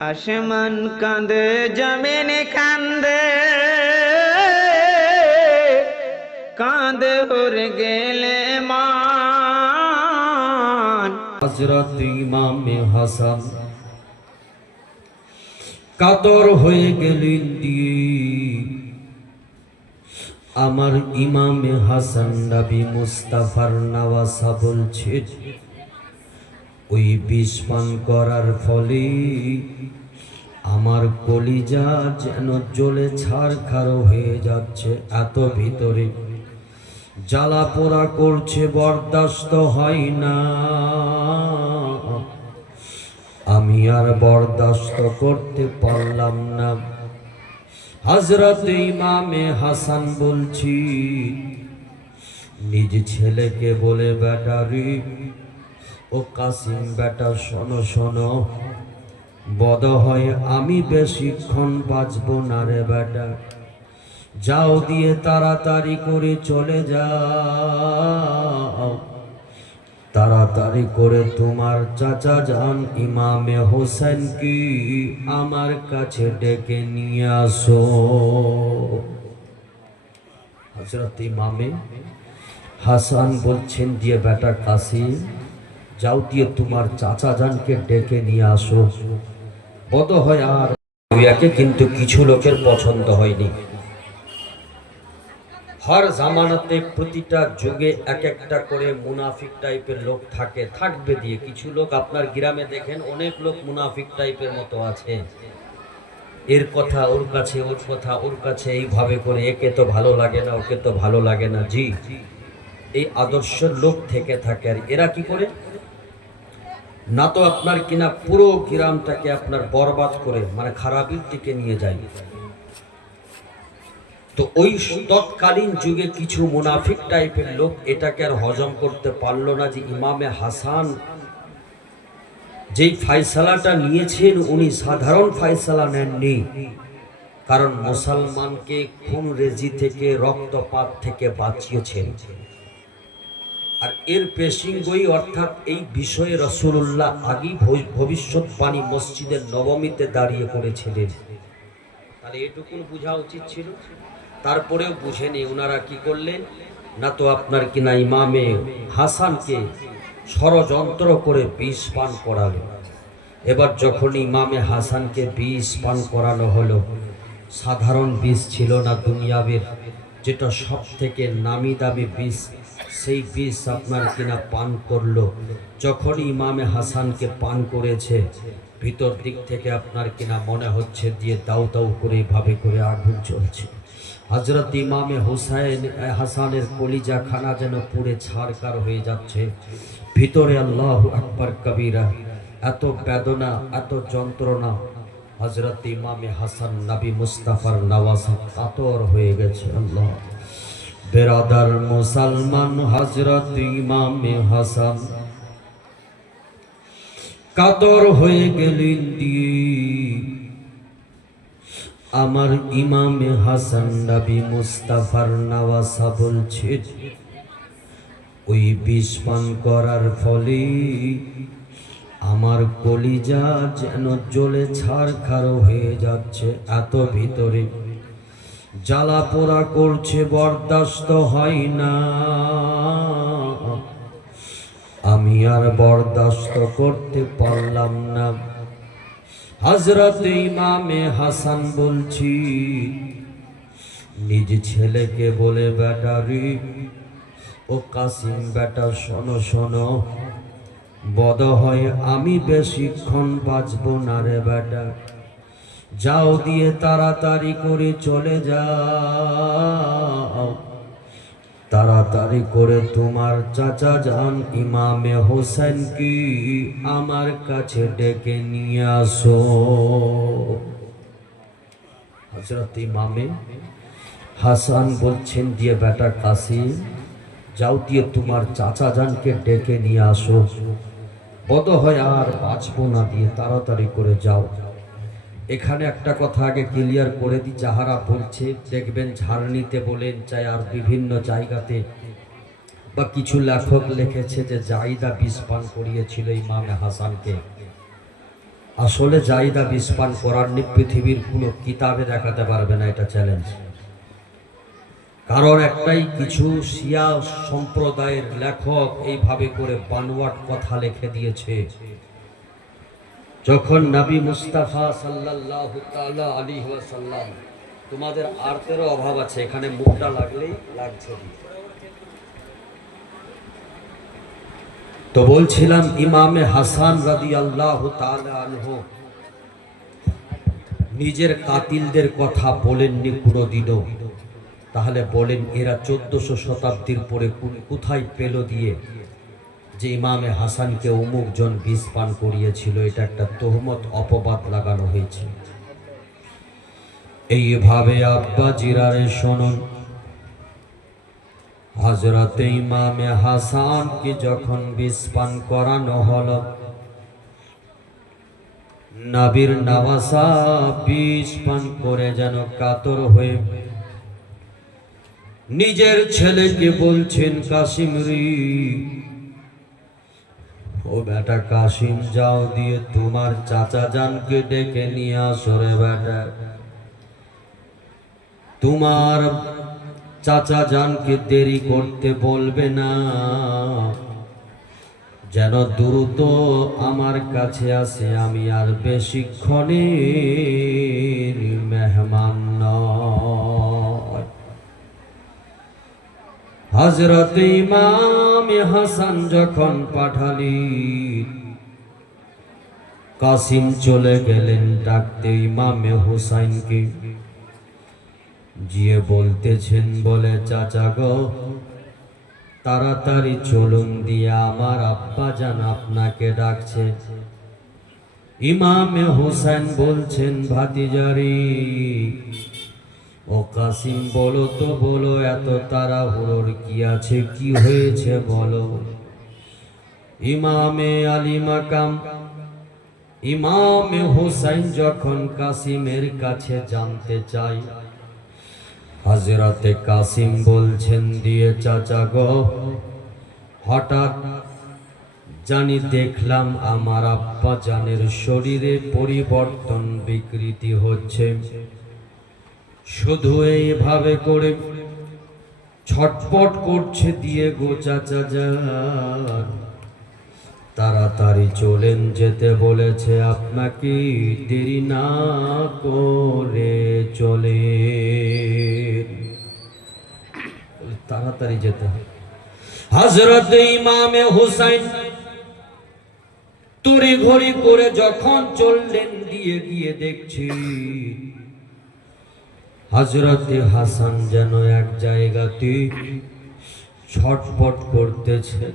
আসমান কাঁদে জমিন কান্দে, কাঁদে উড়ে গেলে মান। হযরত ইমামে হাসান কাতর হয়ে গেলেন দিয়ে আমার ইমামে হাসান নবী মুস্তাফার নওয়াসা বলছে ওই বিষ পান করার ফলে আমার কলিজা যেন জ্বলে ছারখার হয়ে যাচ্ছে, এত ভিতরে জ্বালা পোড়া করছে, বরদাস্ত হয় না, আমি আর বরদাস্ত করতে পারলাম না। হযরত ইমামে হাসান বলছি নিজ ছেলেকে বলে, বেটা রে ও কাসিম বেটা, শোনো শোনো, বদ হয় আমি বেশিক্ষণ বাঁচব না রে বেটা, যাও দিয়ে তাড়াতাড়ি করে চলে যাও, তাড়াতাড়ি করে তোমার চাচা যান ইমামে হোসেন কি আমার কাছে ডেকে নিয়ে আসো। হযরত ইমামে হাসান বলছেন দিয়ে, বেটা কাসিম যাও দিয়ে তোমার চাচা জানকে ডেকে নিয়ে আসো। বদ হয় আর কিন্তু কিছু লোকের পছন্দ হয়নি। हर জামানাতে প্রতিটা যুগে এক একটা করে মুনাফিক টাইপের লোক থাকে, থাকবে দিয়ে। কিছু লোক আপনার গ্রামে দেখেন অনেক লোক মুনাফিক টাইপের মতো আছে, এর কথা ওর কাছে, ওর কথা ওর কাছে, এইভাবে করে একে তো ভালো লাগে না, ওকে তো ভালো লাগে না। জি, এই আদর্শের লোক থেকে থাকে। আর এরা কি করে না, তো আপনার কিনা পুরো গ্রামটাকে আপনার বরবাদ করে, মানে খারাপের দিকে নিয়ে যায়। তো ওই তৎকালীন যুগে কিছু মুনাফিক টাইপের লোক এটাকে আর হজম করতে পারলো না যে ইমামে হাসান যেই ফয়সালাটা নিয়েছেন উনি সাধারণ ফয়সালা নেননি, কারণ মুসলমানকে খুন রেজি থেকে, রক্তপাত থেকে বাঁচিয়েছেন। আর এর পেশিঙ্গই অর্থাৎ এই বিষয়ে রাসূলুল্লাহ আগেই ভবিষ্যৎবাণী মসজিদের নবমীতে দাঁড়িয়ে করেছিলেন। তাহলে এটুকুন বোঝা উচিত ছিল। তারপরেও বুঝেনি, ওনারা কি করলেন না, তো আপনার কিনা ইমামে হাসানকে ষড়যন্ত্র করে বিষ পান করালেন। এবার যখন ইমামে হাসানকে বিষ পান করানো হলো, সাধারণ বিষ ছিল না, দুনিয়াবের যেটা সব থেকে নামি দামি বিষ, সেই বিষ আপনার কিনা পান করলো। যখন ইমামে হাসানকে পান করেছে, ভিতর দিক থেকে আপনার কিনা মনে হচ্ছে দিয়ে দাউ দাউ করে ভাবে করে আগুন চলছে। হযরত ইমামে হুসাইন হাসানের কলিজা খানা যেন পুড়ে ছারখার হয়ে যাচ্ছে ভিতরে। আল্লাহু আকবার কবীরা, এত বেদনা, এত যন্ত্রণা। হযরত ইমামে হাসান নবী মুস্তাফার নওয়াসা কাতর হয়ে গেছে। আল্লাহ বেরাদার মুসলমান, হযরত ইমামে হাসান কাতর হয়ে গেলেন দিয়ে আমার ইমামে হাসান নবী মুস্তাফার নওয়াসা বলছে ওই বিষ পান করার ফলে আমার কলিজা যেন জ্বলে ছারখার হয়ে যাচ্ছে, এত ভিতরে জ্বালা পোড়া করছে, বরদাস্ত হয় না, আমি আর বরদাস্ত করতে পারলাম না। হযরত ইমামে হাসান বলছি নিজ ছেলেকে বলে, বেটা রে ও কাসিম বেটা, শোনো শোনো, বদ হয় আমি বেশিক্ষণ বাঁচব না রে বেটা, যাও দিয়ে তাড়াতাড়ি করে চলে যাও, তাড়াতাড়ি করে তোমার চাচা যান ইমামে হোসেন কি আমার কাছে ডেকে নিয়ে আসো। হযরত ইমামে হাসান বলছেন দিয়ে, বেটা কাসিম যাও দিয়ে তোমার চাচা জানকে ডেকে নিয়ে আসো, বদ হয় আর বাঁচবো না, দিয়ে তাড়াতাড়ি করে যাও। এখানে একটা কথা আগে ক্লিয়ার করে দিই, যাহারা বলছে দেখবেন ঝাড়নিতে বলেন চাই আর বিভিন্ন জায়গাতে বা কিছু লেখক লিখেছে যে জাইদা বিষ পান করিয়েছিল ইমামে হাসানকে। আসলে জাইদা বিষ পান করাননি পৃথিবীর কোনো কিতাবে দেখাতে পারবে না, এটা চ্যালেঞ্জ। কারণ একটাই, কিছু শিয়া সম্প্রদায়ের লেখক এইভাবে করে বানোয়াট কথা লিখে দিয়েছে। যখন নবী মুস্তাফা সাল্লাল্লাহু তাআলা আলাইহি ওয়াসাল্লাম, তোমাদের আরতেরও অভাব আছে, এখানে মুখটা লাগলেই লাগছে। তো বলছিলাম ইমামে হাসান রাদিয়াল্লাহু তাআলা আনহু নিজের কাতিলদের কথা বলেননি কোনোদিনও। তাহলে বলেন এরা 1400 শতাব্দীর পরে কোথায় পেল দিয়ে যে ইমামে হাসানকে অমুক জন বিষ পান করিয়েছিল? এটা একটা তহমত, অপবাদ লাগানো হয়েছে। এইভাবে আব্বা জিরারে শুনুন, হযরতে ইমামে হাসানকে যখন বিষ পান করানো হলো, নবীর নওয়াসা বিষ পান করে যেন কাতর হয়ে নিজের ছেলেকে বলছেন, কাসিম রে, ও বেটা কাসিম, যাও দিয়ে তোমার চাচা জানকে ডেকে নিয়ে আসো রে বেটা। তোমার চাচা জানকে দেরি করতে বলবে না, যেন দ্রুত আমার কাছে আসে, আমি আর বেশিক্ষণের মেহমান নয়। হযরত ইমাম হাসান যখন পাঠালেন, কাসিম চলে গেলেন ডাকতে ইমামে হুসাইনকে। গিয়ে বলতেছেন, বলে চাচা গো, তাড়াতাড়ি চলুন দিয়ে আমার আব্বা জান আপনাকে ডাকছে। ইমামে হুসাইন বলছেন, ভাতিজারি, ও কাসিম বলো তো বলো, এত তাড়াহুড়োর কি আছে, কি হয়েছে বলো। ইমামে আলী মাকাম ইমামে হুসাইন যখন কাসিমের কাছে জানতে চাই, হযরতে কাসিম বলছেন, দিয়ে চাচা গো, হঠাৎ জানি দেখলাম আমার আব্বা জানের শরীরে পরিবর্তন, বিকৃতি হচ্ছে। শুধু এইভাবে করে ছটপট করছে দিয়ে গো চাচা যান, তাড়াতাড়ি চলেন, যেতে বলেছে আপনাকে, দেরি না করে চলে, তাড়াতাড়ি যেতে। হযরত ইমামে হুসাইন তড়ি ঘড়ি করে যখন চললেন, দিয়ে গিয়ে দেখছি হযরতে হাসান যেন এক জায়গাতে ছটপট করতেছে।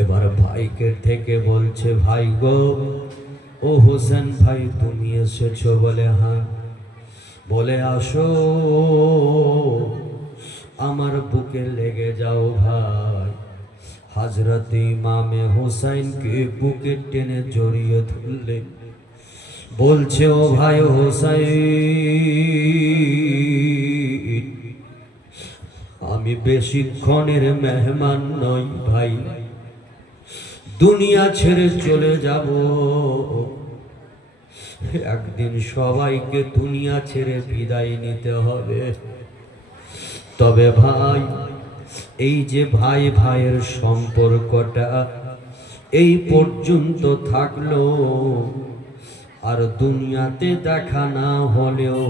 এবার ভাইকে থেকে বলছে, ভাই গো, ও হোসেন ভাই, তুমি এসেছো? বলে হ্যাঁ। বলে আসো, আমার বুকে লেগে যাও ভাই। হযরত ইমামে হুসাইনকে বুকে টেনে জড়িয়ে ধরলেন, বলছে, ও ভাই হুসাইন, আমি বেশিক্ষণের মেহমান নই ভাই, দুনিয়া ছেড়ে চলে যাব। একদিন সবাইকে দুনিয়া ছেড়ে বিদায় নিতে হবে। তবে ভাই, এই যে ভাই ভাইয়ের সম্পর্কটা এই পর্যন্ত থাকলো, আর দুনিয়াতে দেখা না হলেও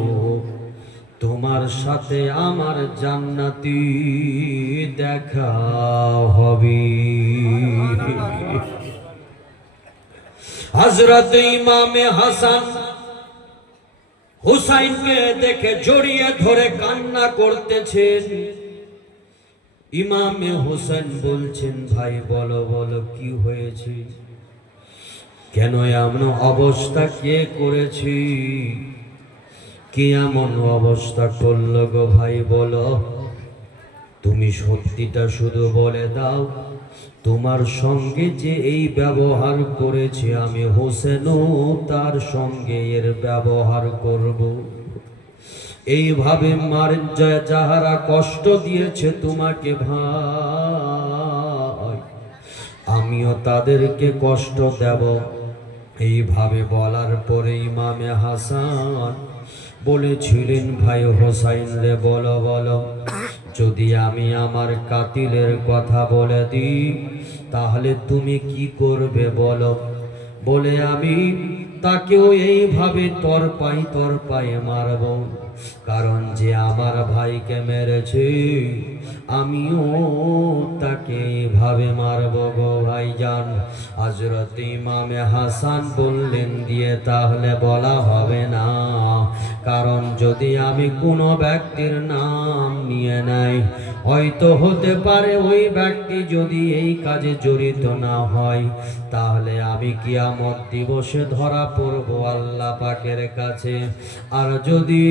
তোমার সাথে আমার জান্নাতি দেখা হবে। হযরত ইমামে হাসান হুসাইনকে দেখে জড়িয়ে ধরে কান্না করতেছেন। ইমামে হুসাইন বলছেন, ভাই বলো বলো, কি হয়েছে, কেন এমন অবস্থা কে করেছি, কি এমন অবস্থা করলো গো ভাই, বলো। তুমি সত্যিটা শুধু বলে দাও, তোমার সঙ্গে যে এই ব্যবহার করেছে, আমি হোসেনও তার সঙ্গে এর ব্যবহার করব। এইভাবে যাহারা কষ্ট দিয়েছে তোমাকে ভাই, আমিও তাদেরকে কষ্ট দেব। এইভাবে বলার পরে ইমামে হাসান বলেছিলেন, ভাই হোসাইন রে, বলো বলো, যদি আমি আমার কাতিলের কথা বলে দিই তাহলে তুমি কি করবে বলো। বলে, আমি তাকেও এইভাবে তরপাই মারব, কারণ যে আমার ভাইকে মেরেছে আমিও তাকে এইভাবে মারব গো ভাইজান। হযরত ইমামে হাসান বললেন, দিয়ে তাহলে বলা হবে না, কারণ যদি আমি কোনো ব্যক্তির নাম নিয়ে নাই, হয়তো হতে পারে ওই ব্যক্তি যদি এই কাজে জড়িত না হয়, তাহলে আমি কিয়ামত দিবসে ধরা পড়ব আল্লাহ পাকের কাছে। আর যদি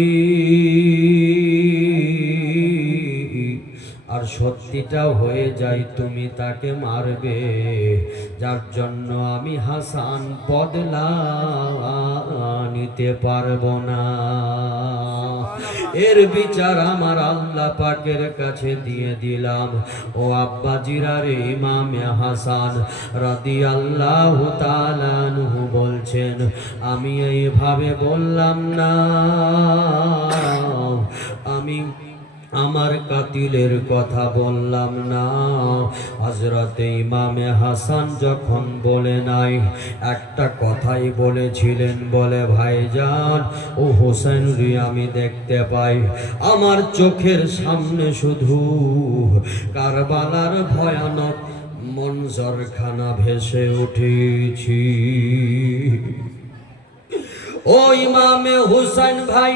আর সত্যিটাও হয়ে যায় তুমি তাকে মারবে, যার জন্য আমি হাসান বদলা নিতে পারবো না। এর বিচার আমার আল্লাহ পাকের কাছে দিয়ে দিলাম। ও আব্বাজিরা রে, ইমামে হাসান রাদিয়াল্লাহু তাআলা আনহু বলছেন, আমি এইভাবে বললাম না, আমি আমার কাতিলের কথা বললাম না। হযরতে ইমামে হাসান যখন বলে নাই, একটা কথাই বলেছিলেন, বলে, ভাইজান ও হোসেন রে, আমি দেখতে পাই আমার চোখের সামনে শুধু কারবালার ভয়ানক মঞ্জরখানা ভেসে উঠেছি। ও ইমামে হুসাইন ভাই,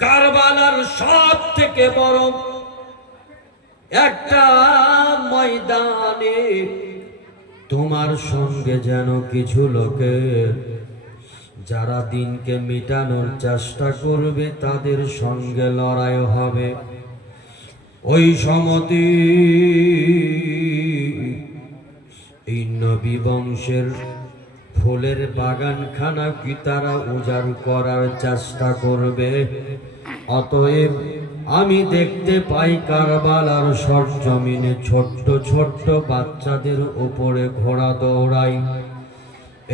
কারবালার সব থেকে বড় একটা ময়দানে তোমার সঙ্গে যেন কিছু লোকের, যারা দিনকে মিটানোর চেষ্টা করবে, তাদের সঙ্গে লড়াই হবে। ওই সমতি এই নবী বংশের ফুলের বাগানখানা কি তারা উজাড় করার চেষ্টা করবে। অতএব আমি দেখতে পাই কারবালার সরজমিনে ছোট্ট ছোট্ট বাচ্চাদের উপরে ঘোড়া দৌড়াই।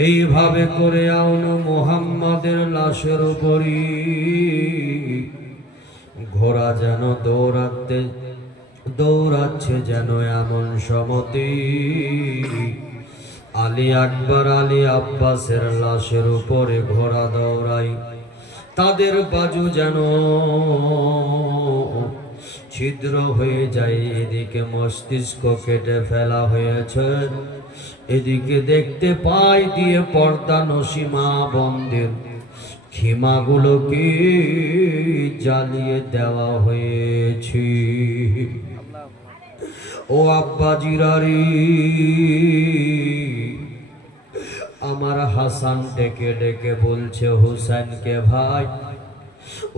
এইভাবে করে আউন মুহাম্মাদের লাশের উপরই ঘোড়া যেন দৌড়াচ্ছে যেন এমন সমতি আলী আকবর আলী আব্বাসের লাশের উপরে ঘোড়া দৌড়াই। তাদের বাজু যেন ছিদ্র হয়ে যায়, এদিকে মস্তিষ্ক কেটে ফেলা হয়েছে, এদিকে দেখতে পাই দিয়ে পর্দা নসীমা বন্ধের খিমাগুলোকে জ্বালিয়ে দেওয়া হয়েছে। ও আব্বাজিরারি, আমার হাসান ডেকে ডেকে বলছে হুসাইনকে, ভাই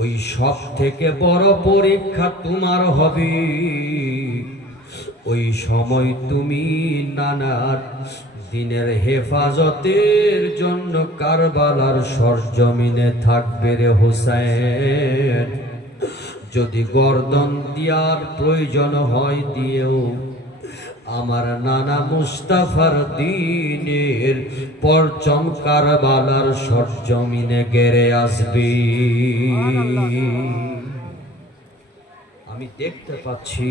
ওই সব থেকে বড় পরীক্ষা তোমার হবে। ওই সময় তুমি নানার দিনের হেফাজতের জন্য কারবালার সরজমিনে থাকবে রে হুসাইন। যদি গর্দন দেওয়ার প্রয়োজন হয় দিয়েও, আমার নানা মুস্তাফার দিনের পরচম কারবালার সরজমিনে গেড়ে আসবি। আমি দেখতে পাচ্ছি